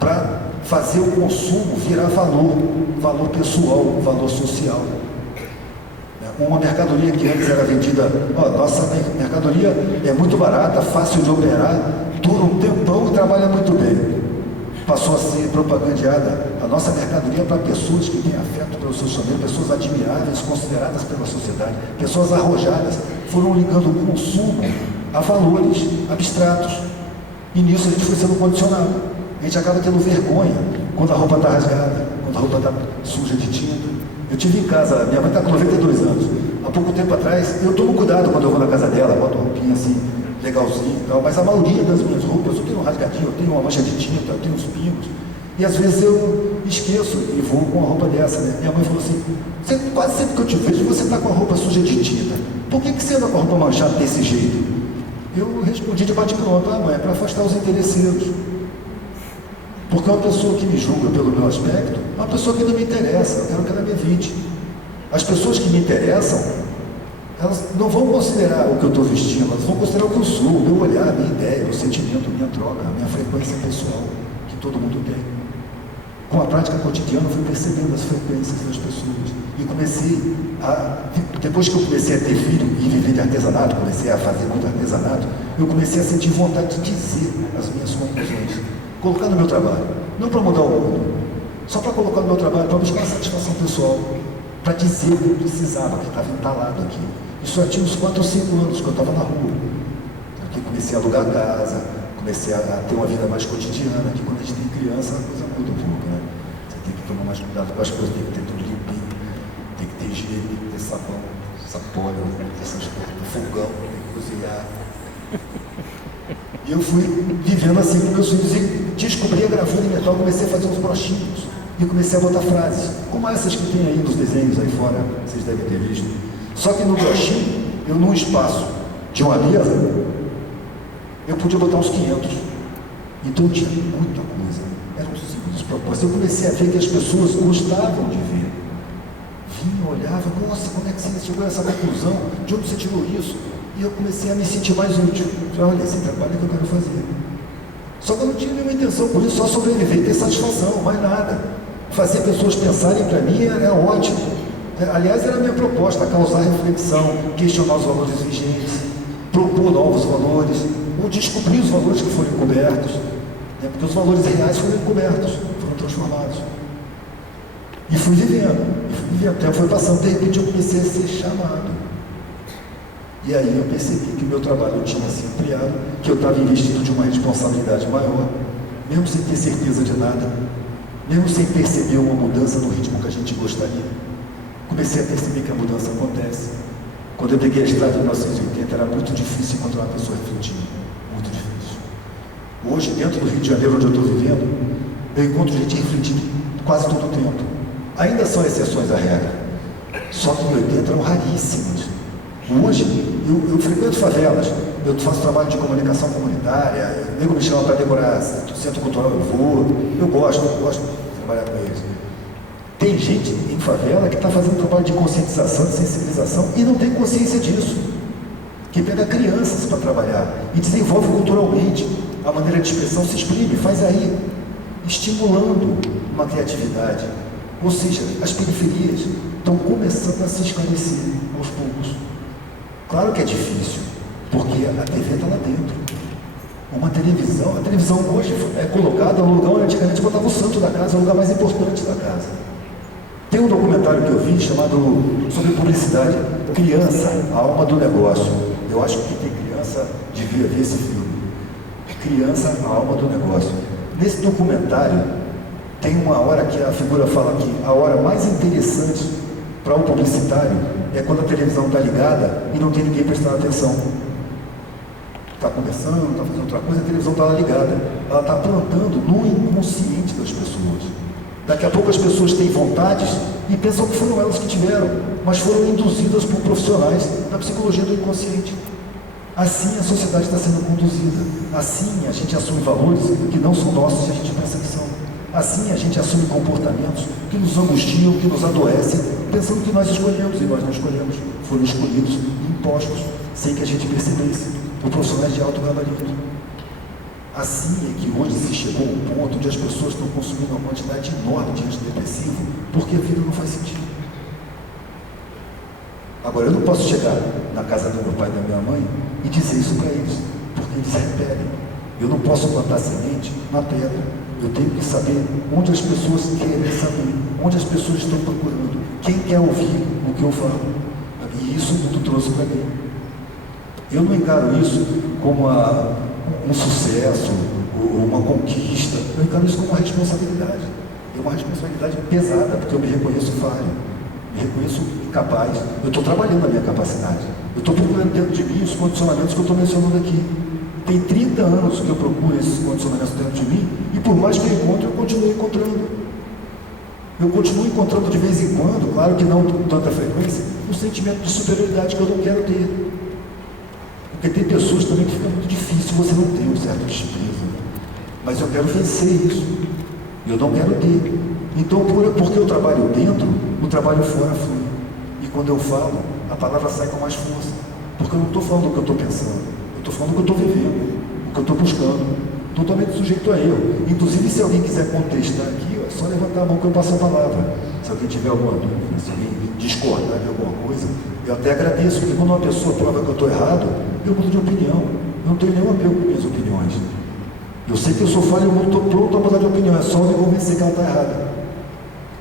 para fazer o consumo virar valor pessoal, valor social. Uma mercadoria que antes era vendida, nossa mercadoria é muito barata, fácil de operar, dura um tempão e trabalha muito bem. Passou a ser propagandeada a nossa mercadoria para pessoas que têm afeto pelo seu chamego, pessoas admiráveis, consideradas pela sociedade, pessoas arrojadas, foram ligando o consumo a valores abstratos. E nisso a gente foi sendo condicionado. A gente acaba tendo vergonha quando a roupa está rasgada, quando a roupa está suja de tinta. Eu tive em casa, minha mãe está com 92 anos. Há pouco tempo atrás, eu tomo cuidado quando eu vou na casa dela, boto uma roupinha assim, legalzinho e tal, mas a maioria das minhas roupas, eu tenho um rasgadinho, eu tenho uma mancha de tinta, eu tenho uns pingos. E às vezes eu esqueço e vou com uma roupa dessa, né? Minha mãe falou assim, quase sempre que eu te vejo, você está com a roupa suja de tinta. Por que você anda com a roupa manchada desse jeito? Eu respondi de bate-pronto, mãe, é para afastar os interesseiros. Porque uma pessoa que me julga pelo meu aspecto é uma pessoa que não me interessa, eu quero que ela me evite. As pessoas que me interessam, elas não vão considerar o que eu estou vestindo, elas vão considerar o que eu sou, o meu olhar, a minha ideia, o meu sentimento, a minha troca, a minha frequência pessoal, que todo mundo tem. Com a prática cotidiana, eu fui percebendo as frequências das pessoas. E comecei depois que eu comecei a ter filho e viver de artesanato, comecei a fazer muito artesanato, eu comecei a sentir vontade de dizer as minhas conclusões. Colocar no meu trabalho, não para mudar o mundo, só para colocar no meu trabalho, para buscar uma satisfação pessoal, para dizer o que eu precisava, que estava entalado aqui. Isso já tinha uns 4 ou 5 anos que eu estava na rua. Aqui comecei a alugar casa, comecei a ter uma vida mais cotidiana, que quando a gente tem criança, a coisa muda um pouco, né? Você tem que tomar mais cuidado com as coisas, tem que ter tudo limpinho, tem que ter higiene, tem que ter sabão, sapólio, tem que ter essas coisas, fogão, tem que cozinhar. E eu fui vivendo assim com meus filhos e descobri a gravura em metal, comecei a fazer uns brochinhos e comecei a botar frases, como essas que tem aí nos desenhos aí fora, vocês devem ter visto. Só que no brochinho, eu num espaço de uma mesa, eu podia botar uns 500. Então tinha muita coisa, eram simples propósitos. Eu comecei a ver que as pessoas gostavam de ver. Vinha, olhava, nossa, como é que você chegou a essa conclusão? De onde você tirou isso? E eu comecei a me sentir mais útil. Olha, esse trabalho é que eu quero fazer. Só que eu não tinha nenhuma intenção por isso, só sobreviver e ter satisfação, mais nada. Fazer pessoas pensarem para mim era ótimo. Aliás, era a minha proposta, causar reflexão, questionar os valores vigentes, propor novos valores, ou descobrir os valores que foram encobertos, porque os valores reais foram encobertos, foram transformados. E fui vivendo, o tempo foi passando, de repente eu comecei a ser chamado. E aí eu percebi que o meu trabalho tinha se ampliado, que eu estava investido de uma responsabilidade maior, mesmo sem ter certeza de nada, mesmo sem perceber uma mudança no ritmo que a gente gostaria. Comecei a perceber que a mudança acontece. Quando eu peguei a estrada de 1980, era muito difícil encontrar uma pessoa refletindo, muito difícil. Hoje, dentro do Rio de Janeiro, onde eu estou vivendo, eu encontro gente refletindo quase todo o tempo. Ainda são exceções à regra, só que em 80 eram raríssimas. Hoje, eu frequento favelas, eu faço trabalho de comunicação comunitária, o nego me chama para decorar centro cultural, eu gosto de trabalhar com eles. Tem gente em favela que está fazendo trabalho de conscientização, de sensibilização e não tem consciência disso. Que pega crianças para trabalhar e desenvolve culturalmente a maneira de expressão, se exprime, faz aí, estimulando uma criatividade. Ou seja, as periferias estão começando a se esclarecer aos poucos. Claro que é difícil, porque a TV está lá dentro. A televisão hoje é colocada no lugar onde antigamente botava o santo da casa, o lugar mais importante da casa. Tem um documentário que eu vi chamado sobre publicidade, Criança, a alma do negócio. Eu acho que quem tem criança devia ver esse filme. Criança, a alma do negócio. Nesse documentário, tem uma hora que a figura fala que a hora mais interessante para um publicitário é quando a televisão está ligada e não tem ninguém prestando atenção. Está conversando, está fazendo outra coisa, a televisão está lá ligada. Ela está plantando no inconsciente das pessoas. Daqui a pouco as pessoas têm vontades e pensam que foram elas que tiveram, mas foram induzidas por profissionais da psicologia do inconsciente. Assim a sociedade está sendo conduzida. Assim a gente assume valores que não são nossos e a gente pensa que são. Assim a gente assume comportamentos que nos angustiam, que nos adoecem, pensando que nós escolhemos, e nós não escolhemos. Foram escolhidos e impostos, sem que a gente percebesse, por profissionais de alto gabarito. Assim é que hoje se chegou a um ponto onde as pessoas estão consumindo uma quantidade enorme de antidepressivo, porque a vida não faz sentido. Agora, eu não posso chegar na casa do meu pai e da minha mãe e dizer isso para eles, porque eles repelem. Eu não posso plantar semente na pedra. Eu tenho que saber onde as pessoas querem saber, onde as pessoas estão procurando, quem quer ouvir o que eu falo. E isso o mundo trouxe para mim. Eu não encaro isso como um sucesso ou uma conquista. Eu encaro isso como uma responsabilidade. É uma responsabilidade pesada, porque eu me reconheço falho, me reconheço incapaz. Eu estou trabalhando a minha capacidade. Eu estou procurando dentro de mim os condicionamentos que eu estou mencionando aqui. Tem 30 anos que eu procuro esses condicionamentos dentro de mim, e por mais que eu encontre, eu continuo encontrando. Eu continuo encontrando de vez em quando, claro que não com tanta frequência, um sentimento de superioridade que eu não quero ter. Porque tem pessoas também que fica muito difícil, você não tem um certo desprezo. Mas eu quero vencer isso. Eu não quero ter. Então, porque eu trabalho dentro, o trabalho fora flui. E quando eu falo, a palavra sai com mais força. Porque eu não estou falando o que eu estou pensando. Eu estou falando o que eu estou vivendo, o que eu estou buscando, totalmente sujeito a erro. Inclusive, se alguém quiser contestar aqui, é só levantar a mão que eu passo a palavra. Se alguém tiver alguma dúvida, se alguém discordar de alguma coisa, eu até agradeço, porque quando uma pessoa prova que eu estou errado, eu mudo de opinião. Eu não tenho nenhum apego com minhas opiniões. Eu sei que eu sou falho, eu estou pronto a mudar de opinião, é só me convencer que ela está errada.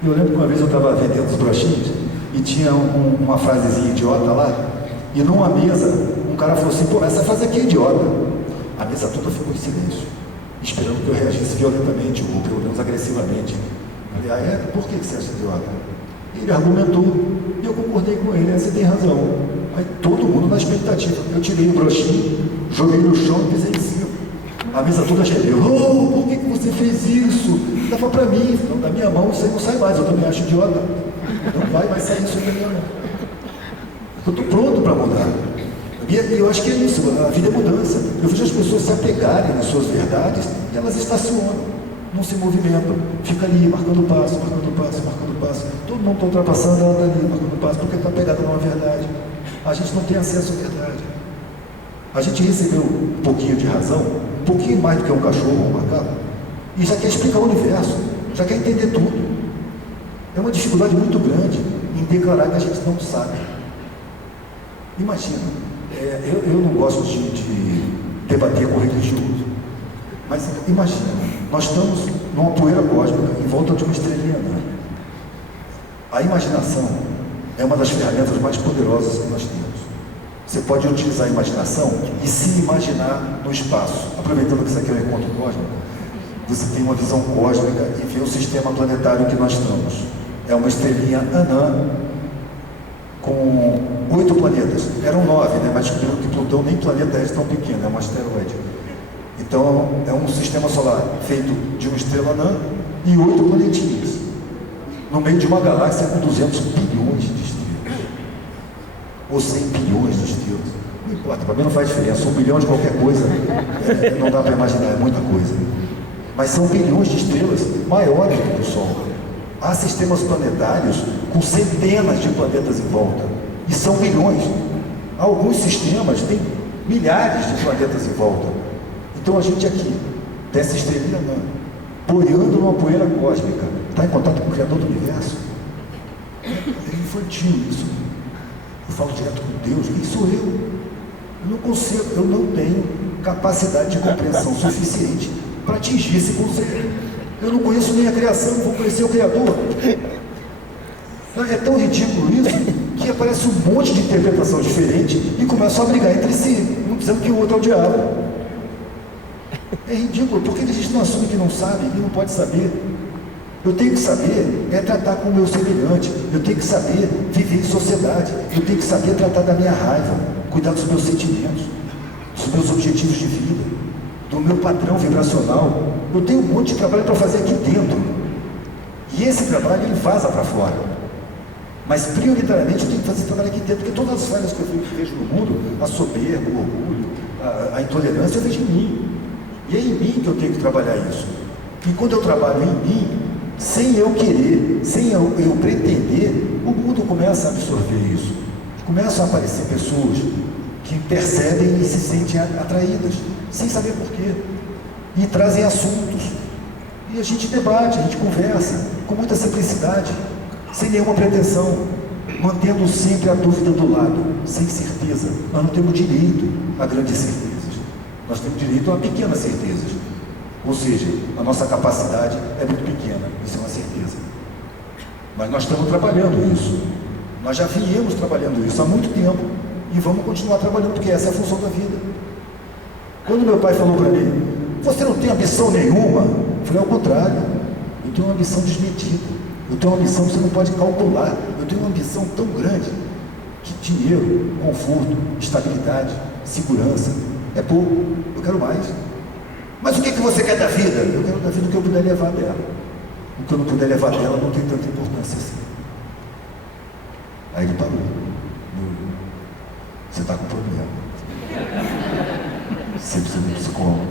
Eu lembro que uma vez eu estava vendendo os broxinhos e tinha uma frasezinha idiota lá, e numa mesa, um cara falou assim: pô, essa frase aqui é idiota. A mesa toda ficou em silêncio, esperando que eu reagisse violentamente, ou pelo menos agressivamente. Eu falei: ah, é? Por que você acha idiota? Ele argumentou, e eu concordei com ele: você tem razão. Aí todo mundo na expectativa. Eu tirei o broxinho, joguei no chão e pisei em cima. A mesa toda gemeu: oh, por que você fez isso? Dava para mim. Então, da minha mão isso aí não sai mais, eu também acho idiota. Não vai mais sair isso da minha mão. Eu estou pronto para mudar. E eu acho que é isso, a vida é mudança. Eu vejo as pessoas se apegarem nas suas verdades e elas estacionam, não se movimentam, fica ali marcando passo, marcando passo, marcando passo. Todo mundo está ultrapassando, ela está ali marcando passo, porque está pegada numa verdade. A gente não tem acesso à verdade. A gente recebeu um pouquinho de razão, um pouquinho mais do que um cachorro ou um macaco, e já quer explicar o universo, já quer entender tudo. É uma dificuldade muito grande em declarar que a gente não sabe. Imagina, eu não gosto de debater com religioso, mas imagina, nós estamos numa poeira cósmica em volta de uma estrelinha anã. A imaginação é uma das ferramentas mais poderosas que nós temos. Você pode utilizar a imaginação e se imaginar no espaço. Aproveitando que isso aqui é um encontro cósmico, você tem uma visão cósmica e vê o sistema planetário que nós estamos. É uma estrelinha anã com 8 planetas. Eram 9, né? Mas descobriram que Plutão nem planeta é tão pequeno, é um asteroide. Então é um sistema solar feito de uma estrela anã e 8 planetinhas, no meio de uma galáxia com 200 bilhões de estrelas, ou 100 bilhões de estrelas. Não importa, para mim não faz diferença. 1 bilhão de qualquer coisa, não dá para imaginar, é muita coisa. Mas são bilhões de estrelas maiores do que o Sol. Há sistemas planetários com centenas de planetas em volta, e são bilhões. Alguns sistemas têm milhares de planetas em volta. Então a gente aqui, dessa estrelinha anã, boiando numa poeira cósmica, está em contato com o Criador do Universo. É infantil isso. Eu falo direto com Deus: quem sou eu? Eu não consigo, eu não tenho capacidade de compreensão suficiente para atingir esse conceito. Eu não conheço nem a criação, vou conhecer o Criador. É tão ridículo isso que aparece um monte de interpretação diferente e começam a brigar entre si, um dizendo que o outro é o diabo. É ridículo, porque a gente não assume que não sabe e não pode saber. Eu tenho que saber tratar com o meu semelhante, eu tenho que saber viver em sociedade, eu tenho que saber tratar da minha raiva, cuidar dos meus sentimentos, dos meus objetivos de vida, do meu padrão vibracional. Eu tenho um monte de trabalho para fazer aqui dentro, e esse trabalho ele vaza para fora, mas prioritariamente eu tenho que fazer esse trabalho aqui dentro, porque todas as falhas que eu vejo no mundo, a soberba, o orgulho, a intolerância, eu vejo em mim, e é em mim que eu tenho que trabalhar isso. E quando eu trabalho em mim, sem eu querer, sem eu pretender, o mundo começa a absorver isso. Começam a aparecer pessoas que percebem e se sentem atraídas, sem saber porquê. E trazem assuntos. E a gente debate, a gente conversa, com muita simplicidade, sem nenhuma pretensão, mantendo sempre a dúvida do lado, sem certeza. Nós não temos direito a grandes certezas. Nós temos direito a pequenas certezas. Ou seja, a nossa capacidade é muito pequena, isso é uma certeza. Mas nós estamos trabalhando isso. Nós já viemos trabalhando isso há muito tempo e vamos continuar trabalhando, porque essa é a função da vida. Quando meu pai falou para mim, você não tem ambição nenhuma? Eu falei, ao contrário, eu tenho uma ambição desmedida. Eu tenho uma ambição que você não pode calcular. Eu tenho uma ambição tão grande que dinheiro, conforto, estabilidade, segurança é pouco. Eu quero mais. Mas o que você quer da vida? Eu quero da vida o que eu puder levar dela. O que eu não puder levar dela não tem tanta importância assim. Aí ele parou. Você está com problema. Você precisa de um psicólogo.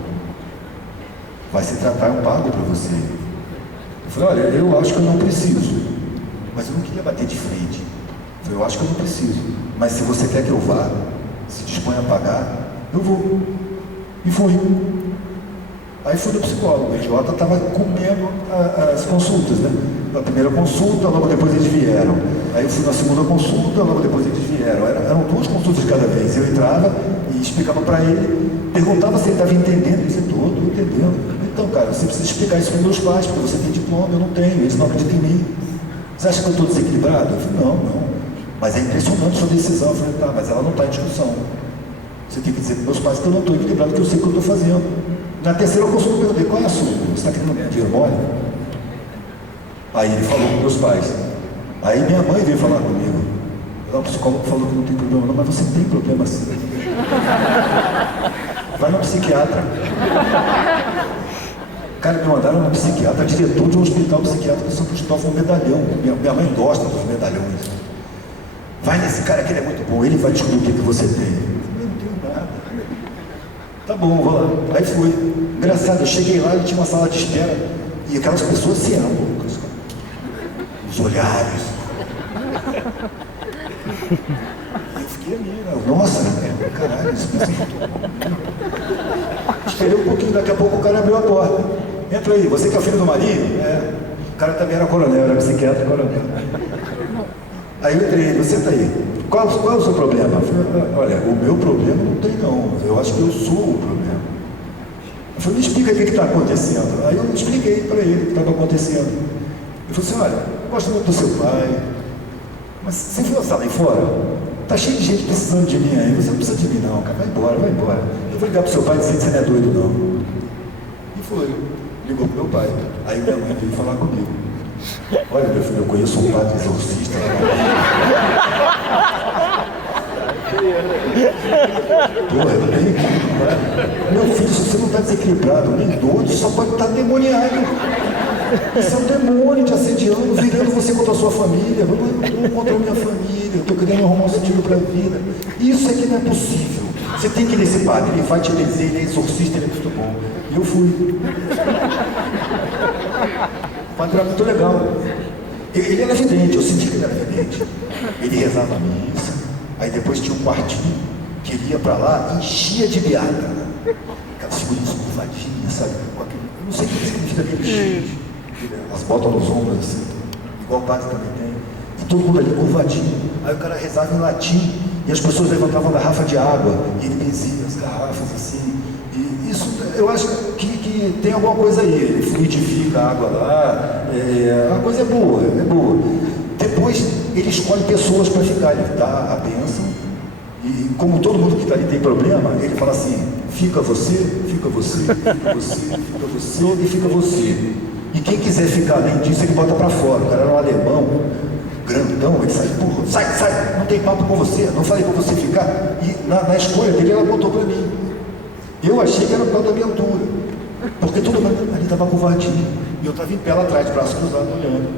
Vai se tratar, eu pago para você. Eu falei, olha, eu acho que eu não preciso. Mas eu não queria bater de frente. Eu falei, eu acho que eu não preciso. Mas se você quer que eu vá, se dispõe a pagar, eu vou. E fui. Aí fui no psicólogo. O idiota estava comendo as consultas, né? Na primeira consulta, logo depois eles vieram. Aí eu fui na segunda consulta, logo depois eles vieram. Eram 2 consultas de cada vez. Eu entrava e explicava para ele, perguntava se ele estava entendendo. Ele disse, estou entendendo. Então, cara, você precisa explicar isso para meus pais, porque você tem diploma, eu não tenho, eles não acreditam em mim. Você acha que eu estou desequilibrado? Eu falei, não. Mas é impressionante a sua decisão. Eu falei, tá, mas ela não está em discussão. Você tem que dizer para meus pais que eu não estou equilibrado, que eu sei o que eu estou fazendo. Na terceira consulta eu perguntei, qual é a sua? Você está querendo ganhar dinheiro mole? Aí ele falou com meus pais. Aí minha mãe veio falar comigo. O psicólogo falou que não tem problema não, mas você tem problema sim. Vai no psiquiatra. Cara, me mandaram no psiquiatra, diretor de um hospital psiquiátrico que São Cristóvão, um medalhão. Minha mãe gosta dos medalhões. Vai nesse cara que ele é muito bom, ele vai descobrir o que você tem. Eu não tenho nada. Tá bom, vou lá. Aí fui. Engraçado, eu cheguei lá e tinha uma sala de espera. E aquelas pessoas se amam. Os olhares. Eu fiquei ali, né? Nossa, caralho, isso pensa muito bom. Esperei um pouquinho, daqui a pouco o cara abriu a porta. Entra aí, você que é o filho do Marinho? É. O cara também era coronel, era psiquiatra coronel. Aí eu entrei, você tá aí. Qual é o seu problema? Eu falei, olha, o meu problema não tem não. Eu acho que eu sou o problema. Eu falei, me explica o que está acontecendo. Aí eu expliquei para ele o que estava acontecendo. Ele falou assim, olha, eu gosto muito do seu pai, mas você viu a sala aí fora? Tá cheio de gente precisando de mim aí, você não precisa de mim não, cara, vai embora. Eu vou ligar pro seu pai e dizer que você não é doido não. E foi, ligou pro meu pai. Aí minha mãe veio falar comigo. Olha, meu filho, eu conheço um padre exorcista. Porra, eu tenho que... Meu filho, se você não está desequilibrado, nem doido, só pode estar demoniado. Isso é um demônio te assediando, virando você contra a sua família. Eu não estou contra a minha família, eu estou querendo arrumar um sentido para a vida. Isso é que não é possível. Você tem que ir nesse padre, ele vai te benzer, ele é exorcista, ele é muito bom. E eu fui. O padre era muito legal. Ele era vidente, eu senti que ele era vidente. Ele rezava a missa, aí depois tinha um quartinho que ele ia para lá e enchia de beata. Aquelas figurinhas curvadinhas, sabe? Eu não sei o que significa aquele X. Elas botam nos ombros assim, igual o padre também tem. E todo mundo ali curvadinho. Aí o cara rezava em latim e as pessoas levantavam a garrafa de água e ele benzia as garrafas assim. E isso, eu acho que tem alguma coisa aí. Ele fluidifica a água lá. A coisa é boa. Depois ele escolhe pessoas para ficar. Ele dá a bênção. E como todo mundo que está ali tem problema, ele fala assim, fica você e fica você. E quem quiser ficar além disso, ele bota para fora. O cara era um alemão, grandão, ele sai, porra, sai, não tem papo com você, não falei para você ficar. E na escolha dele, ela botou para mim. Eu achei que era por causa da minha altura, porque todo mundo ali estava covardia. E eu estava em pé lá atrás, de braço cruzado, olhando.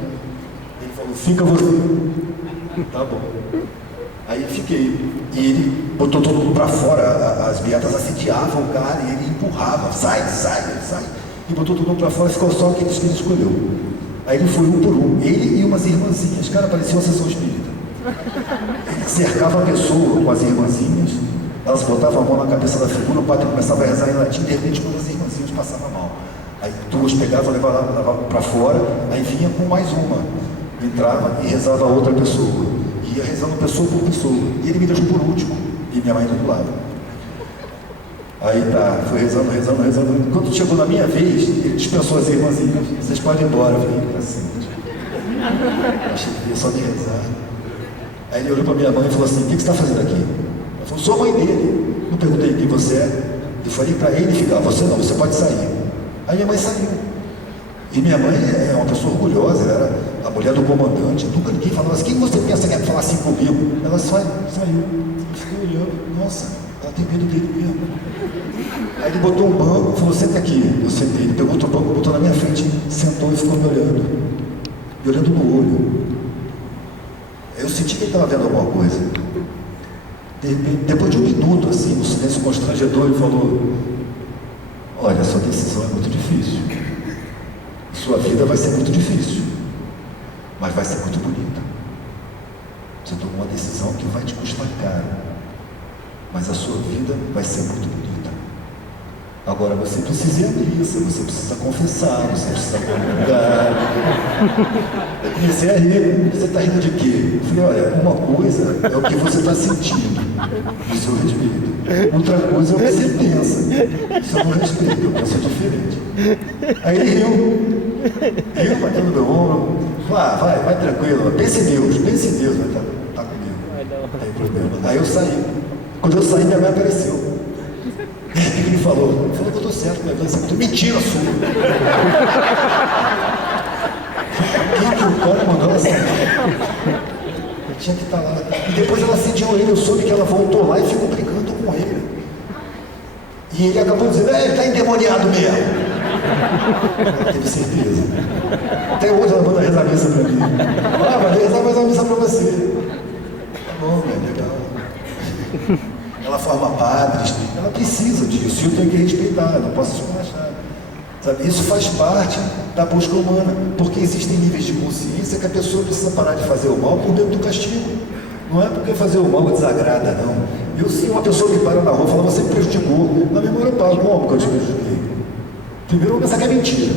Ele falou, fica você. Tá bom. Aí eu fiquei, e ele botou todo mundo para fora, as beatas assediavam o cara, e ele empurrava, sai. e botou todo mundo para fora, ficou só aqueles que ele escolheu. Aí ele foi um por um, ele e umas irmãzinhas, cara, parecia uma sessão espírita. Ele cercava a pessoa com as irmãzinhas, elas botavam a mão na cabeça da figura, o padre começava a rezar em latim, de repente quando as irmãzinhas passavam mal. Aí duas pegavam, levavam para fora, aí vinha com mais uma, entrava e rezava a outra pessoa, ia rezando pessoa por pessoa, e ele me deixou por último, e minha mãe do lado. Aí tá, foi rezando. Quando chegou na minha vez, ele dispensou as irmãzinhas, vocês podem ir embora, eu falei, cacete. Achei que ia só me rezar. Aí ele olhou para minha mãe e falou assim, o que você está fazendo aqui? Ela falou, sou a mãe dele. Não perguntei quem você é. Eu falei para ele ficar, você não, você pode sair. Aí minha mãe saiu. E minha mãe é uma pessoa orgulhosa, ela era a mulher do comandante, nunca ninguém falava assim, quem você pensa que ia falar assim comigo? Ela saiu. Ficou olhando, nossa, ela tem medo dele mesmo. Aí ele botou um banco e falou, senta aqui. Eu sentei, ele pegou outro banco, botou na minha frente, sentou e ficou me olhando no olho. Eu senti que ele estava vendo alguma coisa. Depois de um minuto, assim, no silêncio constrangedor, ele falou, olha, sua decisão é muito difícil. Sua vida vai ser muito difícil, mas vai ser muito bonita. Você tomou uma decisão que vai te custar caro, mas a sua vida vai ser muito bonita. Agora você precisa ir à missa, você precisa confessar, você precisa comungar. Eu comecei a rir. Você está rindo de quê? Eu falei, olha, uma coisa é o que você está sentindo, do seu respeito. Outra coisa é o que você pensa. Isso eu não respeito, eu penso diferente. Aí ele riu, batendo no meu ombro. Falei, vai tranquilo, pense em Deus, vai tá comigo. Não tem problema. Aí eu saí. Quando eu saí, minha mãe apareceu. O que ele falou? Ele falou que eu estou certo, minha mãe disse, mentira sua. Quem que o cara mandou ela sair? Tinha que estar lá. E depois ela sediou ele, eu soube que ela voltou lá e ficou brigando com ele. E ele acabou dizendo, ele está endemoniado mesmo. Ela teve certeza. Até hoje ela manda rezar a missa para mim. Vai rezar mais uma missa para você. Tá bom, legal. Ela forma padres, ela precisa disso, e eu tenho que respeitar, eu não posso esculachar. Sabe? Isso faz parte da busca humana, porque existem níveis de consciência que a pessoa precisa parar de fazer o mal por medo do castigo. Não é porque fazer o mal desagrada, não. Eu, se uma pessoa me para na rua e fala, você me prejudicou, na memória eu paro, como que eu te prejudiquei? Primeiro eu vou pensar que é mentira.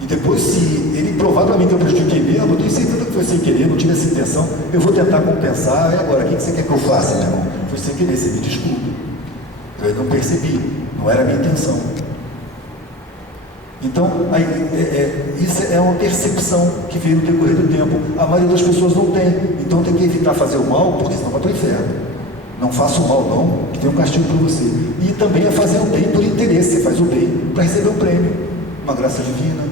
E depois, se ele provar para mim que eu prejudiquei mesmo, eu tenho certeza que foi sem querer, não tive essa intenção, eu vou tentar compensar. E agora, o que você quer que eu faça, meu irmão? Foi sem querer, você me desculpa. Eu não percebi, não era a minha intenção. Então, isso é uma percepção que veio no decorrer do tempo. A maioria das pessoas não tem. Então tem que evitar fazer o mal, porque senão vai para o inferno. Não faça o mal não, que tem um castigo para você. E também é fazer o bem por interesse. Você faz o bem para receber um prêmio. Uma graça divina,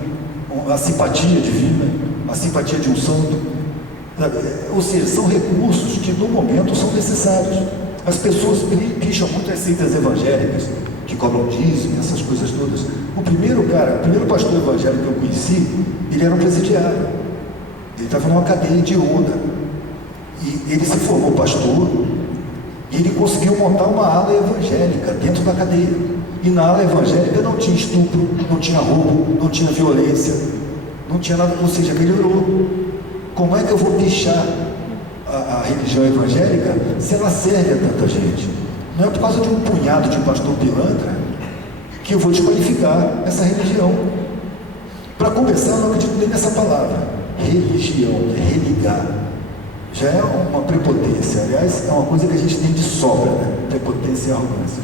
a simpatia divina, a simpatia de um santo. Ou seja, são recursos que no momento são necessários. As pessoas picham muito as seitas evangélicas, que cobram dízimo, essas coisas todas. O primeiro pastor evangélico que eu conheci, ele era um presidiário. Ele estava numa cadeia hedionda. E ele se formou pastor, e ele conseguiu montar uma ala evangélica dentro da cadeia. E na ala evangélica não tinha estupro, não tinha roubo, não tinha violência, não tinha nada, ou seja, melhorou. Como é que eu vou pichar a religião evangélica se ela serve a tanta gente? Não é por causa de um punhado de pastor pilantra que eu vou desqualificar essa religião. Para começar, eu não acredito nem nessa palavra. Religião, religar. Já é uma prepotência. Aliás, é uma coisa que a gente tem de sobra, né? Prepotência e arrogância.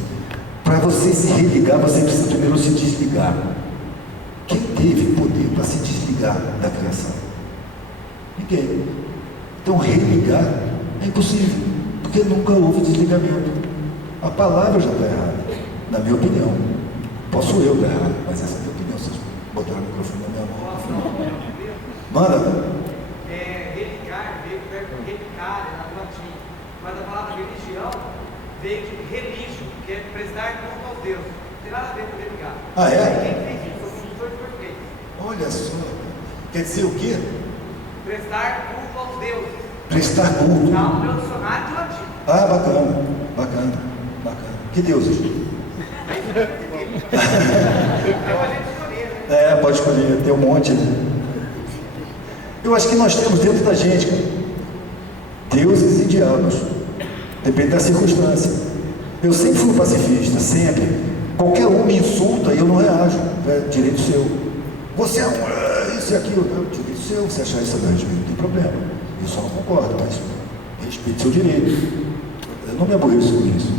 Para você se religar, você precisa primeiro se desligar. Quem teve poder para se desligar da criação? Ninguém. Então, religar é impossível, porque nunca houve desligamento. A palavra já está errada, na minha opinião. Posso eu estar errado, mas essa é a minha opinião. Vocês botaram o microfone na minha mão. Manda. Religar veio do verbo relicare, no latim. Mas a palavra religião veio de religio, que é prestar culto aos deuses. Não tem nada a ver com religar. Ah, é? Quem fez isso foi o professor de português. Olha só. Quer dizer o quê? Prestar culto aos deuses. Prestar culto. Está no meu dicionário de latim. Ah, bacana. Que deuses? Então a gente Pode escolher, tem um monte, né? Eu acho que nós temos dentro da gente, cara, deuses e diabos. Depende da circunstância. Eu sempre fui pacifista, sempre. Qualquer um me insulta e eu não reajo. É direito seu. Você é isso e aquilo. É direito seu. Você achar isso a meu respeito, não tem problema. Eu só não concordo, mas respeito seu direito. Eu não me aborreço com isso.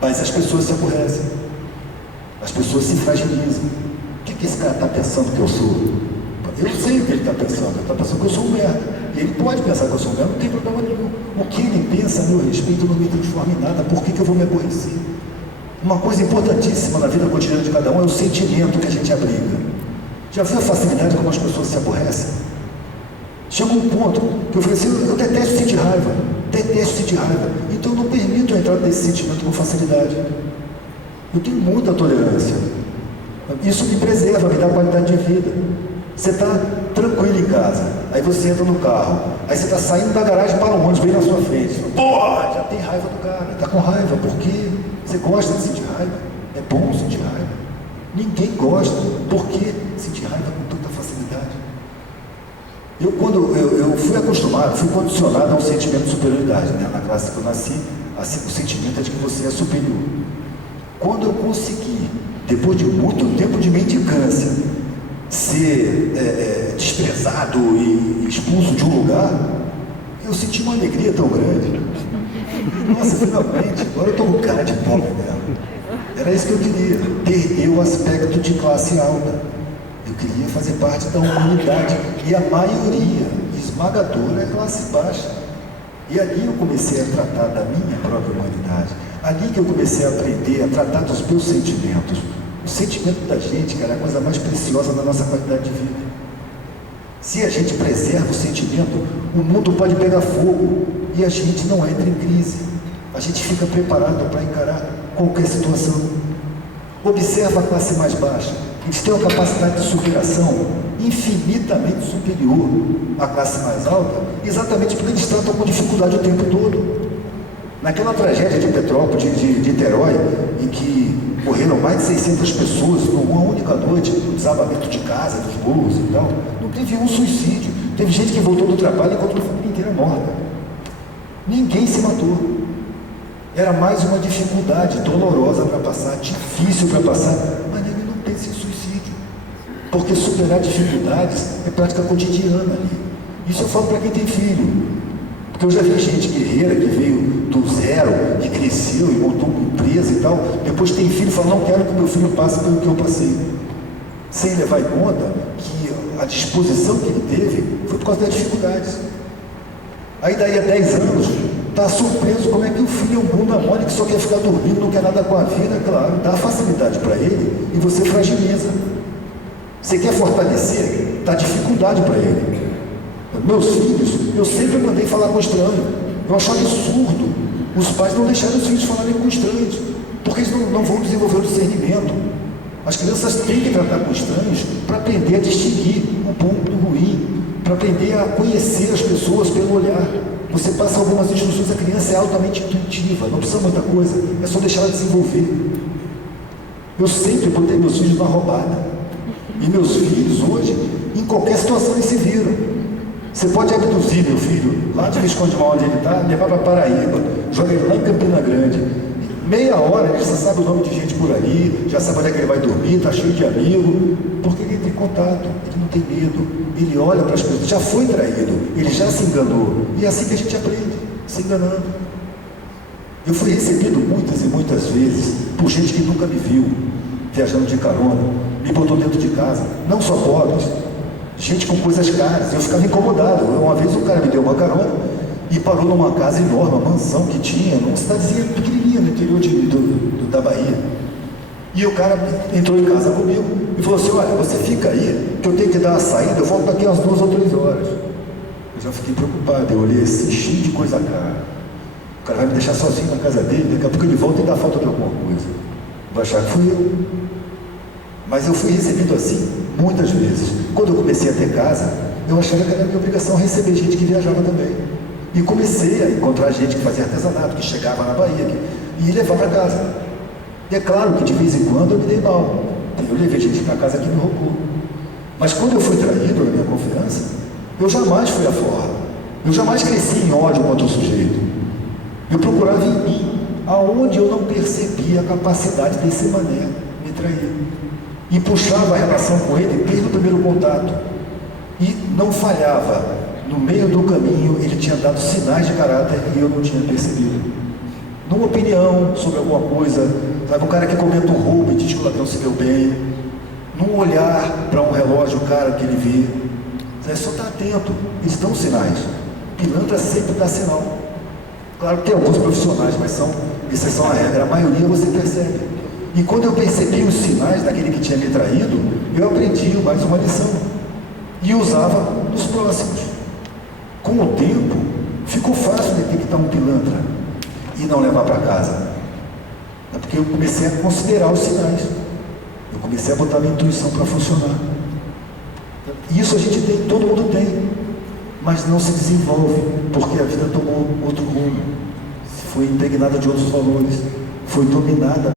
Mas as pessoas se aborrecem. As pessoas se fragilizam. O que esse cara está pensando que eu sou? Eu sei o que ele está pensando. Ele está pensando que eu sou um merda. E ele pode pensar que eu sou um merda, não tem problema nenhum. O que ele pensa a meu respeito não me transforma em nada. Por que eu vou me aborrecer? Uma coisa importantíssima na vida cotidiana de cada um é o sentimento que a gente abriga. Já viu a facilidade como as pessoas se aborrecem? Chegou um ponto que eu falei assim, eu detesto sentir raiva. Detesto sentir raiva. Então eu não permito a entrada desse sentimento com facilidade. Eu tenho muita tolerância. Isso me preserva, me dá qualidade de vida. Você está tranquilo em casa, aí você entra no carro, aí você está saindo da garagem para o ônibus, bem na sua frente. Porra, já tem raiva do cara, está com raiva, porque você gosta de sentir raiva, é bom sentir raiva. Ninguém gosta, por que sentir raiva com tanta facilidade? Eu fui acostumado, fui condicionado a um sentimento de superioridade, né? Na classe que eu nasci, assim, o sentimento é de que você é superior. Quando eu consegui, depois de muito tempo de mendicância, ser desprezado e expulso de um lugar, eu senti uma alegria tão grande. Nossa, finalmente, agora eu estou um cara de pobre mesmo. Era isso que eu queria, perder o aspecto de classe alta. Eu queria fazer parte da humanidade, e a maioria esmagadora é classe baixa. E ali eu comecei a tratar da minha própria humanidade. Ali que eu comecei a aprender a tratar dos meus sentimentos. O sentimento da gente, cara, é a coisa mais preciosa da nossa qualidade de vida. Se a gente preserva o sentimento, o mundo pode pegar fogo e a gente não entra em crise. A gente fica preparado para encarar qualquer situação. Observa a classe mais baixa. Eles têm uma capacidade de superação infinitamente superior à classe mais alta, exatamente porque eles tratam com dificuldade o tempo todo. Naquela tragédia de Petrópolis, de Niterói, em que morreram mais de 600 pessoas numa única noite, no desabamento de casa, dos morros e tal, não teve um suicídio. Teve gente que voltou do trabalho e encontrou a família inteira morta. Ninguém se matou. Era mais uma dificuldade dolorosa para passar, difícil para passar, mas ele não pensa em suicídio. Porque superar dificuldades é prática cotidiana ali. Isso eu falo para quem tem filho. Porque eu já vi gente guerreira que veio do zero, que cresceu e montou uma empresa e tal, depois tem filho e fala, não quero que meu filho passe pelo que eu passei. Sem levar em conta que a disposição que ele teve foi por causa das dificuldades. Aí daí a 10 anos, está surpreso como é que o filho é um bunda mole que só quer ficar dormindo, não quer nada com a vida, claro, dá facilidade para ele e você fragiliza. Você quer fortalecer, dá dificuldade para ele. Meus filhos, eu sempre mandei falar com estranho. Eu acho absurdo os pais não deixarem os filhos falarem com estranhos, porque eles não vão desenvolver o discernimento. As crianças têm que tratar com estranhos para aprender a distinguir o bom do ruim, para aprender a conhecer as pessoas pelo olhar. Você passa algumas instruções, a criança é altamente intuitiva, não precisa muita coisa, é só deixar ela desenvolver. Eu sempre botei meus filhos na roubada. E meus filhos hoje, em qualquer situação, eles se viram. Você pode abduzir meu filho, lá de Visconde Mal onde ele está, levar para Paraíba, joga ele lá em Campina Grande. Meia hora ele já sabe o nome de gente por ali, já sabe onde é que ele vai dormir, está cheio de amigo, porque ele entra em contato, ele não tem medo, ele olha para as coisas, já foi traído, ele já se enganou. E é assim que a gente aprende, se enganando. Eu fui recebido muitas e muitas vezes por gente que nunca me viu, viajando de carona, me botou dentro de casa, não só pobres, gente com coisas caras, eu ficava incomodado. Uma vez o cara me deu uma carona e parou numa casa enorme, uma mansão que tinha, numa cidadezinha pequenininha no interior da Bahia. E o cara entrou em casa comigo e falou assim, olha, você fica aí, que eu tenho que dar a saída, eu volto daqui umas 2 ou 3 horas. Eu já fiquei preocupado, eu olhei assim, cheio de coisa cara. O cara vai me deixar sozinho na casa dele, daqui a pouco ele volta e dá falta de alguma coisa. Vai achar que fui eu. Mas eu fui recebido assim muitas vezes. Quando eu comecei a ter casa, eu achava que era minha obrigação receber gente que viajava também. E comecei a encontrar gente que fazia artesanato, que chegava na Bahia e ia levar para casa. E é claro que de vez em quando eu me dei mal, Eu levei gente para casa que me roubou. Mas quando eu fui traído na minha confiança, eu jamais fui à forra. Eu jamais cresci em ódio contra o sujeito. Eu procurava em mim, aonde eu não percebia a capacidade desse mané me trair. E puxava a relação com ele desde o primeiro contato. E não falhava. No meio do caminho, ele tinha dado sinais de caráter e eu não tinha percebido. Numa opinião sobre alguma coisa, sabe, um cara que comenta um roubo e diz que o ladrão se deu bem. Num olhar para um relógio, o cara que ele vê. Só está atento, eles dão sinais. Pilantra sempre dá sinal. Claro que tem alguns profissionais, mas são exceção à regra. A maioria você percebe. E quando eu percebi os sinais daquele que tinha me traído, eu aprendi mais uma lição. E usava nos próximos. Com o tempo, ficou fácil detectar um pilantra e não levar para casa. É porque eu comecei a considerar os sinais. Eu comecei a botar minha intuição para funcionar. Isso a gente tem, todo mundo tem, mas não se desenvolve, porque a vida tomou outro rumo, foi impregnada de outros valores, foi dominada